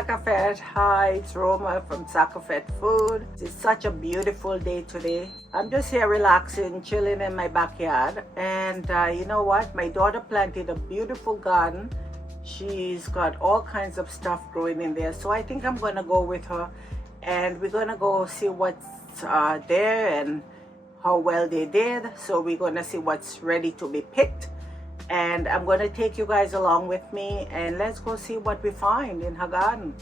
Sakafete. Hi, it's Roma from SakaFeteFood. It's such a beautiful day today. I'm just here relaxing, chilling in my backyard. And you know what? My daughter planted a beautiful garden. She's got all kinds of stuff growing in there. So I think I'm going to go with her. And we're going to go see what's there and how well they did. So we're going to see what's ready to be picked. And I'm going to take you guys along with me, and let's go see what we find in her garden.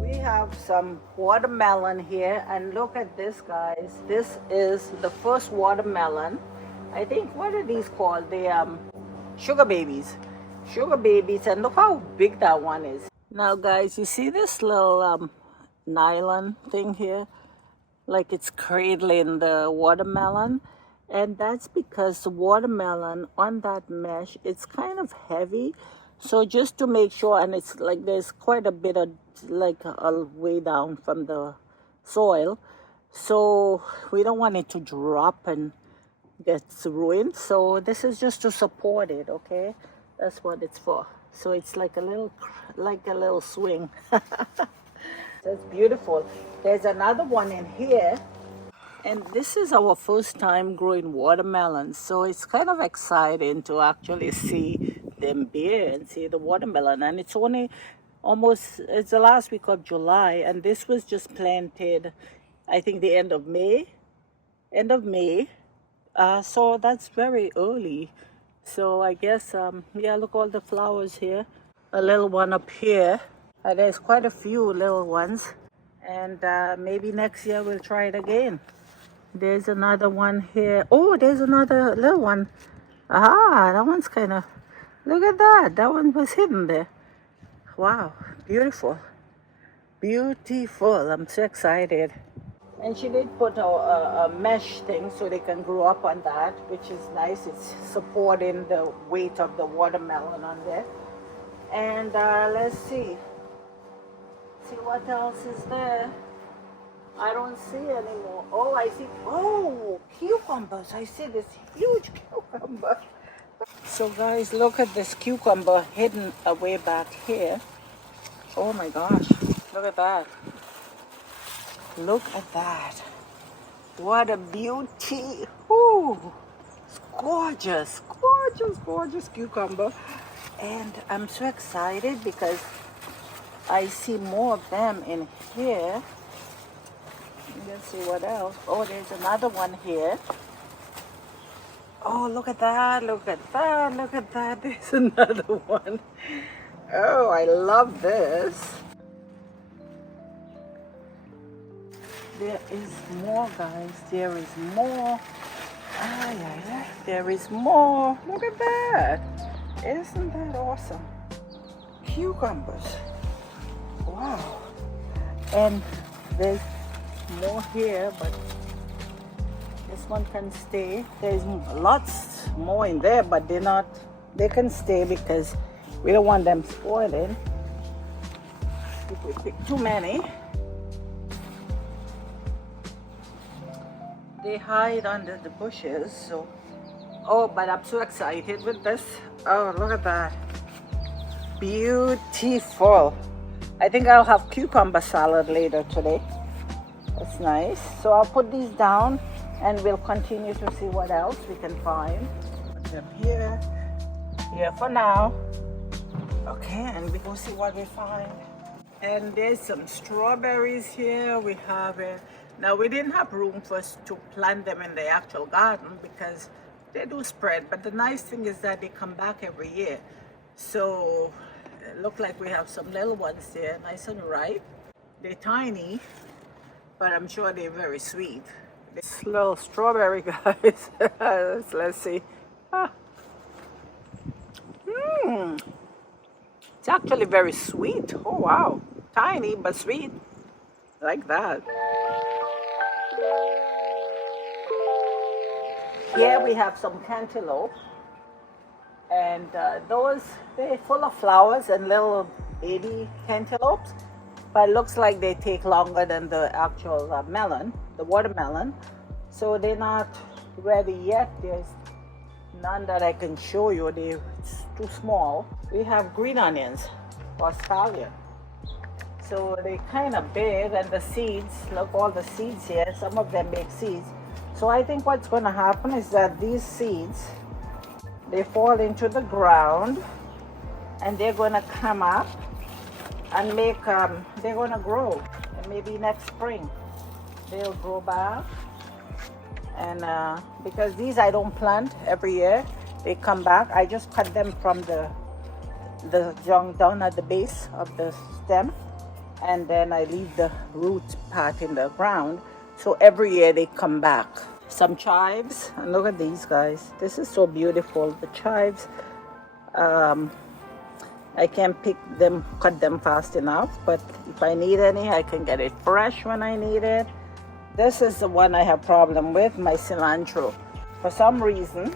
We have some watermelon here, and look at this, guys. This is the first watermelon. I think, what are these called? The sugar babies. Sugar babies, and look how big that one is. Now, guys, you see this little nylon thing here? Like it's cradling the watermelon, and that's because the watermelon on that mesh, it's kind of heavy. So just to make sure, and it's like there's quite a bit of like a way down from the soil, so we don't want it to drop and get ruined. So this is just to support it, okay? That's what it's for. So it's like a little swing. That's beautiful. There's another one in here, and this is our first time growing watermelons, so it's kind of exciting to actually see them bear and see the watermelon. And it's only it's the last week of July, and this was just planted, I think, the end of May. So that's very early. So I guess yeah, look, all the flowers here. A little one up here. There's quite a few little ones, and maybe next year we'll try it again. There's another one here. Oh, there's another little one. Ah, that one's kind of, look at that. That one was hidden there. Wow, beautiful. Beautiful. I'm so excited. And she did put a mesh thing so they can grow up on that, which is nice. It's supporting the weight of the watermelon on there. And let's see what else is there. I don't see anymore. Oh, I see. Oh, cucumbers. I see this huge cucumber. So guys, look at this cucumber hidden away back here. Oh my gosh, look at that. Look at that. What a beauty. Ooh, it's gorgeous, gorgeous, gorgeous cucumber. And I'm so excited because I see more of them in here. Let's see what else. Oh, there's another one here. Oh, look at that, look at that, look at that. There's another one. Oh, I love this. There is more, guys. There is more. There is more. Look at that. Isn't that awesome? Cucumbers. Wow. And there's more here, but this one can stay. There's lots more in there, but they can stay because we don't want them spoiling. If we pick too many, they hide under the bushes. So, oh, but I'm so excited with this. Oh, look at that. Beautiful. I think I'll have cucumber salad later today. That's nice. So I'll put these down and we'll continue to see what else we can find. Put them here for now. Okay, and we go see what we find. And there's some strawberries here. We have it. Now, we didn't have room for us to plant them in the actual garden because they do spread. But the nice thing is that they come back every year. So it looks like we have some little ones there, nice and ripe. They're tiny, but I'm sure they're very sweet. This little strawberry, guys. Let's see. It's actually very sweet. Oh, wow. Tiny, but sweet. Like that. Here we have some cantaloupe. And they're full of flowers and little baby cantaloupes. But it looks like they take longer than the actual melon, the watermelon. So they're not ready yet. There's none that I can show you. They're too small. We have green onions or scallion. So they kind of big, and the seeds, look all the seeds here. Some of them make seeds. So I think what's going to happen is that these seeds, they fall into the ground and they're going to come up and make, they're going to grow. And maybe next spring they'll grow back. And because these I don't plant every year, they come back. I just cut them from the junk down at the base of the stem, and then I leave the root part in the ground. So every year they come back. Some chives, and look at these guys. This is so beautiful. The chives, I can't pick them, cut them fast enough, but if I need any, I can get it fresh when I need it. This is the one I have problem with, my cilantro. For some reason,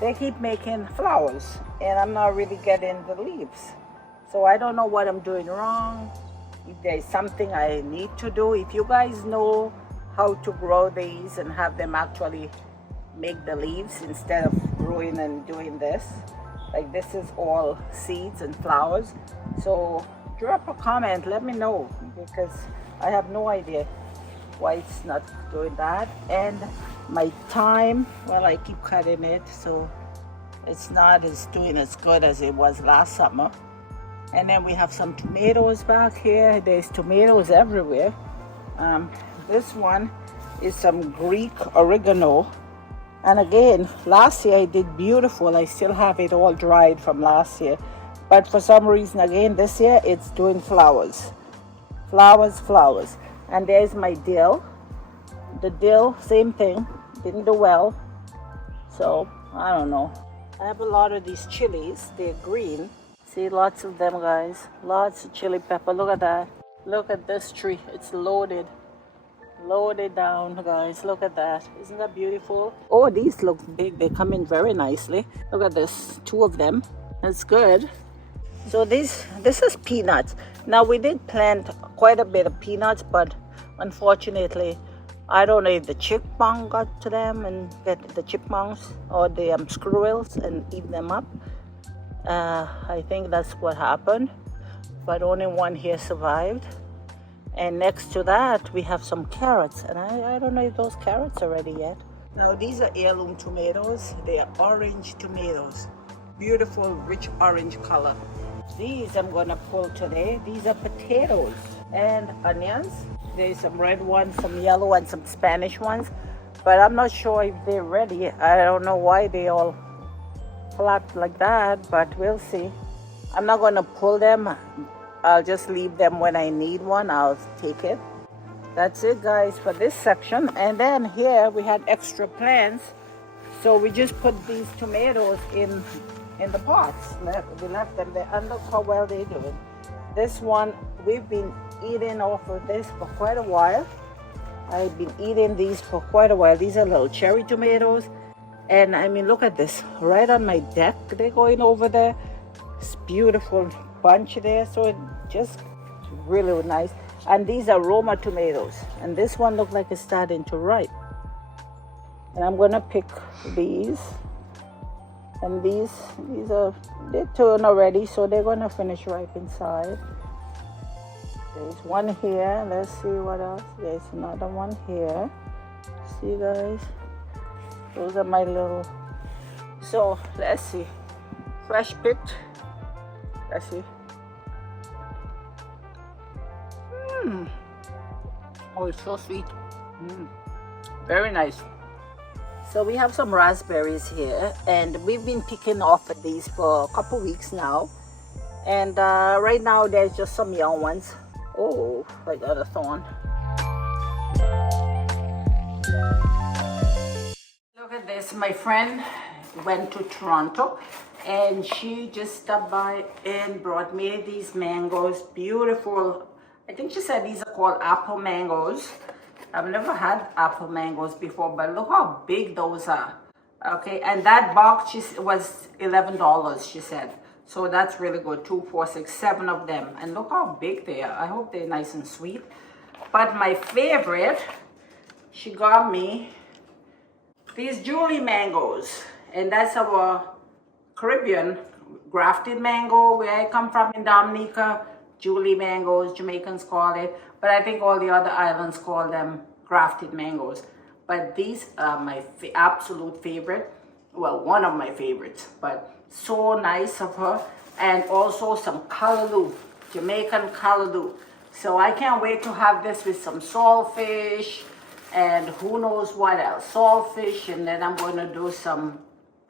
they keep making flowers, and I'm not really getting the leaves. So I don't know what I'm doing wrong. If there's something I need to do, if you guys know how to grow these and have them actually make the leaves instead of growing and doing this, like this is all seeds and flowers. So drop a comment, let me know, because I have no idea why it's not doing that. And my thyme, well, I keep cutting it, so it's not doing as good as it was last summer. And then we have some tomatoes back here. There's tomatoes everywhere. This one is some Greek oregano. And again, last year I did beautiful. I still have it all dried from last year. But for some reason, again, this year it's doing flowers. Flowers. And there's my dill. The dill, same thing, didn't do well. So, I don't know. I have a lot of these chilies. They're green. See, lots of them, guys. Lots of chili pepper. Look at that. Look at this tree. It's loaded. Loaded down, guys. Look at that. Isn't that beautiful? Oh, these look big. They come in very nicely. Look at this. 2 of them. That's good. So this is peanuts. Now we did plant quite a bit of peanuts, but unfortunately, I don't know if the chipmunk got to them and get the chipmunks or the squirrels and eat them up. I think that's what happened, but only one here survived. And next to that, we have some carrots, and I don't know if those carrots are ready yet. Now these are heirloom tomatoes. They are orange tomatoes. Beautiful, rich orange color. These I'm gonna pull today. These are potatoes and onions. There's some red ones, some yellow, and some Spanish ones, but I'm not sure if they're ready. I don't know why they all flat like that, but we'll see. I'm not gonna pull them. I'll just leave them. When I need one, I'll take it. That's it, guys, for this section. And then here we had extra plants, so we just put these tomatoes in the pots. We left them there, and look how well they're doing. This one, we've been eating off of this for quite a while. I've been eating these for quite a while. These are little cherry tomatoes, and I mean, look at this, right on my deck. They're going over there. It's beautiful bunch there, so it just really nice. And these are Roma tomatoes, and this one looks like it's starting to ripe. And I'm gonna pick these. And these are, they turned already, so they're gonna finish ripe inside. There's one here. Let's see what else. There's another one here. See, guys? Those are my little. So let's see. Fresh picked. Let's see. Oh, it's so sweet. Very nice. So we have some raspberries here, and we've been picking off of these for a couple weeks now. And right now there's just some young ones. Oh, I got a thorn. Look at this. My friend went to Toronto, and she just stopped by and brought me these mangoes. Beautiful. I think she said these are called apple mangoes. I've never had apple mangoes before, but look how big those are. Okay, and that box was $11, she said. So that's really good. 2, 4, 6, 7 of them. And look how big they are. I hope they're nice and sweet. But my favorite, she got me these Julie mangoes. and that's our Caribbean grafted mango, where I come from in Dominica. Julie mangoes, Jamaicans call it, but I think all the other islands call them grafted mangoes. But these are my absolute favorite. Well, one of my favorites, but so nice of her. And also some callaloo, Jamaican callaloo. So I can't wait to have this with some saltfish and who knows what else. Saltfish, and then I'm going to do some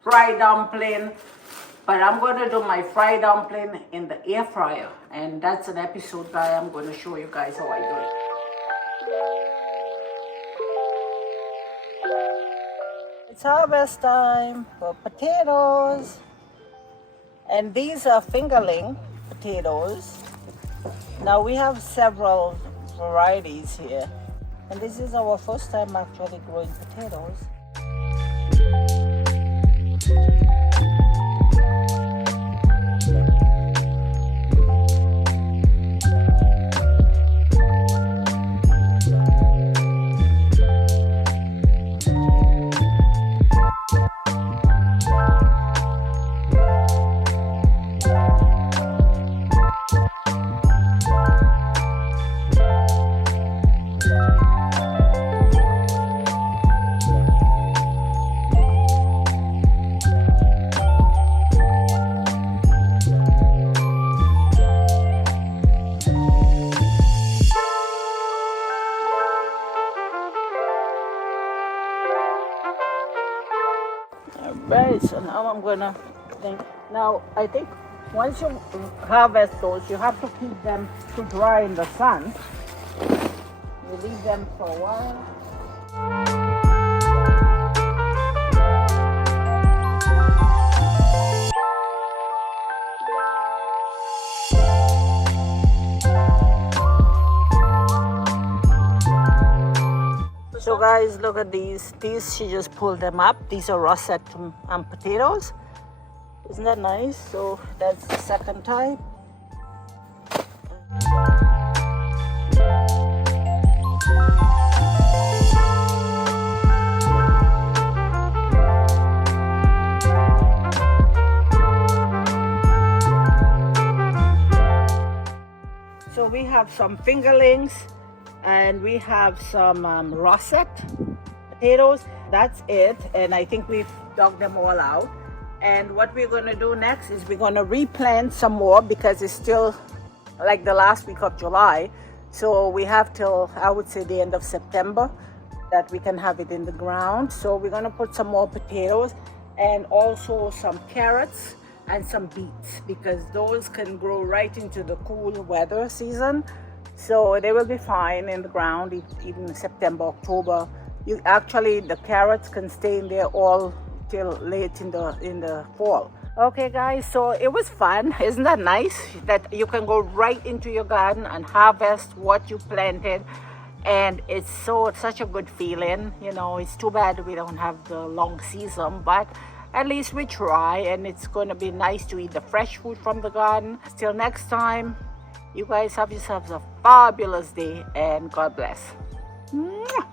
fried dumpling. But I'm going to do my fried dumpling in the air fryer. And that's an episode, guys. I'm going to show you guys how I do it. It's harvest time for potatoes. And these are fingerling potatoes. Now we have several varieties here. And this is our first time actually growing potatoes. Right, so now I'm gonna think. Now I think once you harvest those, you have to keep them to dry in the sun. You leave them for a while. So guys, look at these. These, she just pulled them up. These are russet potatoes. Isn't that nice? So that's the second type. So we have some fingerlings. And we have some russet potatoes. That's it. And I think we've dug them all out. And what we're going to do next is we're going to replant some more because it's still like the last week of July. So we have till, I would say, the end of September that we can have it in the ground. So we're going to put some more potatoes and also some carrots and some beets because those can grow right into the cool weather season. So they will be fine in the ground even September, October. The carrots can stay in there all till late in the fall. Okay guys, so it was fun. Isn't that nice that you can go right into your garden and harvest what you planted? And it's such a good feeling. You know, it's too bad we don't have the long season, but at least we try, and it's going to be nice to eat the fresh food from the garden. Till next time, you guys have yourselves a fabulous day and God bless. Mwah!